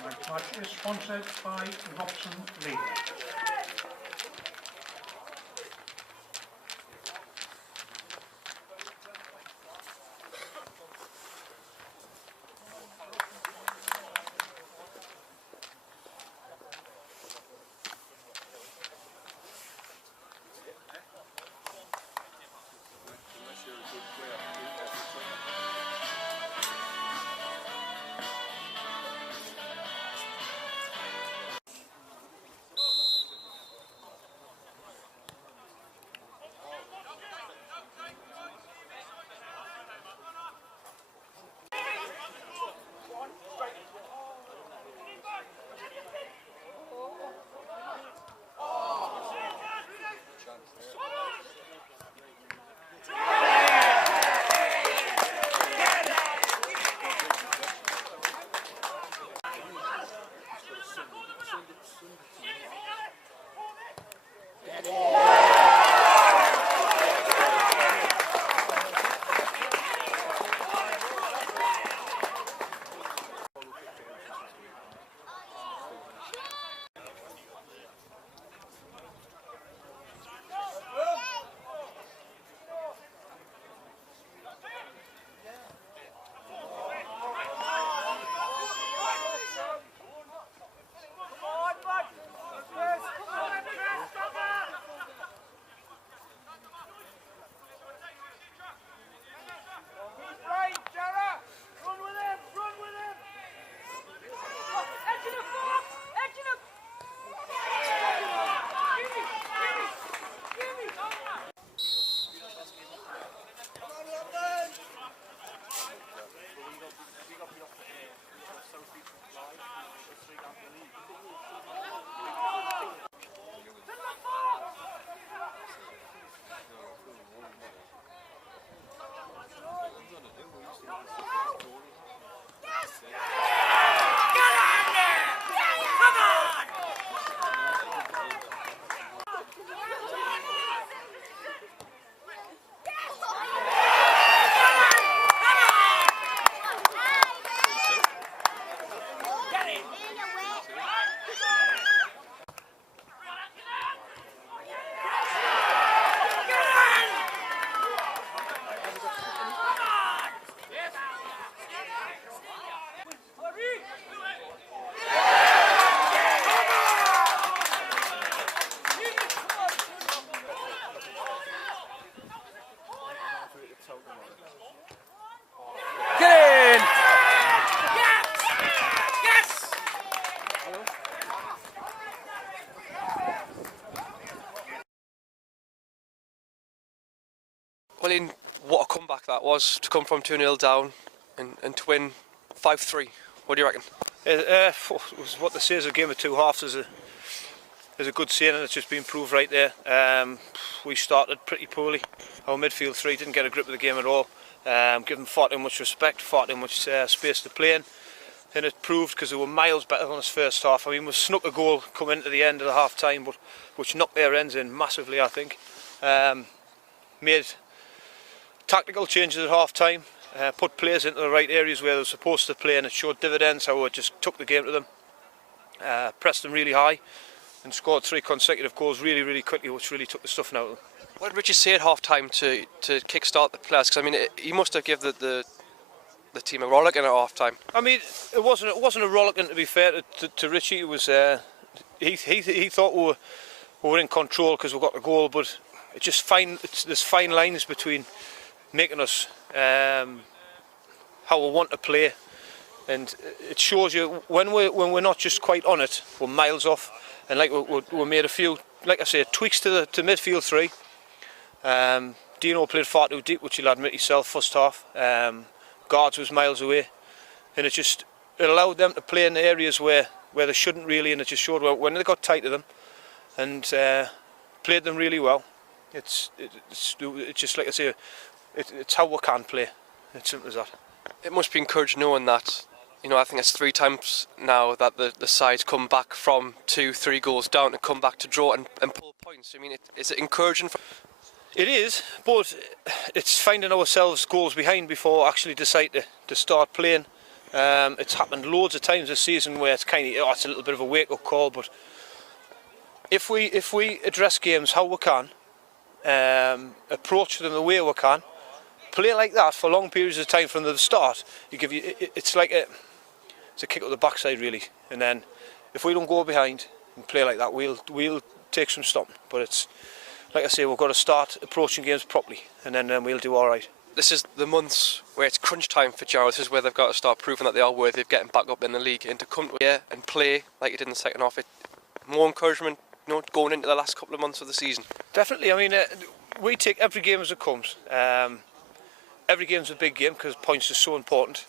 Tonight's match is sponsored by Robson Leader. Well, Ian, what a comeback that was, to come from 2-0 down and to win 5-3. What do you reckon? It was what they say is a game of two halves is a good saying, and it's just been proved right there. We started pretty poorly. Our midfield three didn't get a grip of the game at all. Given far too much respect, far too much space to play in. And it proved, because they were miles better than us first half. I mean, we snuck a goal coming into the end of the half time, but which knocked their ends in massively, I think. Made tactical changes at half time, put players into the right areas where they were supposed to play, and it showed dividends how we just took the game to them, pressed them really high, and scored 3 consecutive goals really quickly, which really took the stuffing out of them. What did Richie say at half time to kick-start the players? Because I mean, he must have given the team a rollicking at half time. I mean, it wasn't a rollicking, to be fair to Richie. It was he thought we were in control because we got the goal, but it's just there's fine lines between making us how we want to play, and it shows you when we're not just quite on it, we're miles off. And like we made a few, like I say, tweaks to midfield three. Dino played far too deep, which he'll admit himself first half. Guards was miles away, and it allowed them to play in the areas where they shouldn't really, and it just showed when they got tight to them and played them really well. It's just like I say, it's how we can play. It's simple as that. It must be encouraging knowing that, you know, I think it's 3 times now that the side's come back from 2-3 goals down to come back to draw and pull points. I mean, is it encouraging? It is, but it's finding ourselves goals behind before actually decide to start playing It's happened loads of times this season where it's kind of, it's a little bit of a wake-up call, but if we address games how we can, approach them the way we can, play like that for long periods of time from the start, it's like it's a kick up the backside really. And then if we don't go behind and play like that, we'll take some stopping. But it's like I say, we've got to start approaching games properly, and then we'll do all right. This is the months where it's crunch time for Jarrow. This is where they've got to start proving that they are worthy of getting back up in the league, and to come here and play like you did in the second half, more encouragement, going into the last couple of months of the season. Definitely. I mean, we take every game as it comes. Every game's a big game because points are so important.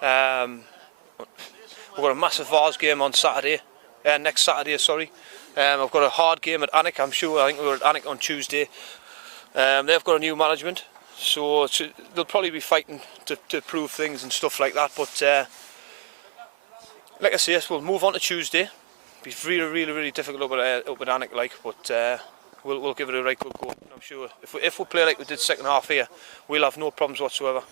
We've got a massive Vars game on Saturday, next Saturday, sorry. I've got a hard game at Alnwick. I think we were at Alnwick on Tuesday. They've got a new management, so they'll probably be fighting to prove things and stuff like that. But like I say, we'll move on to Tuesday. It'll be really difficult up at Alnwick, but we'll give it a right good go. I'm sure if we play like we did second half here, we'll have no problems whatsoever.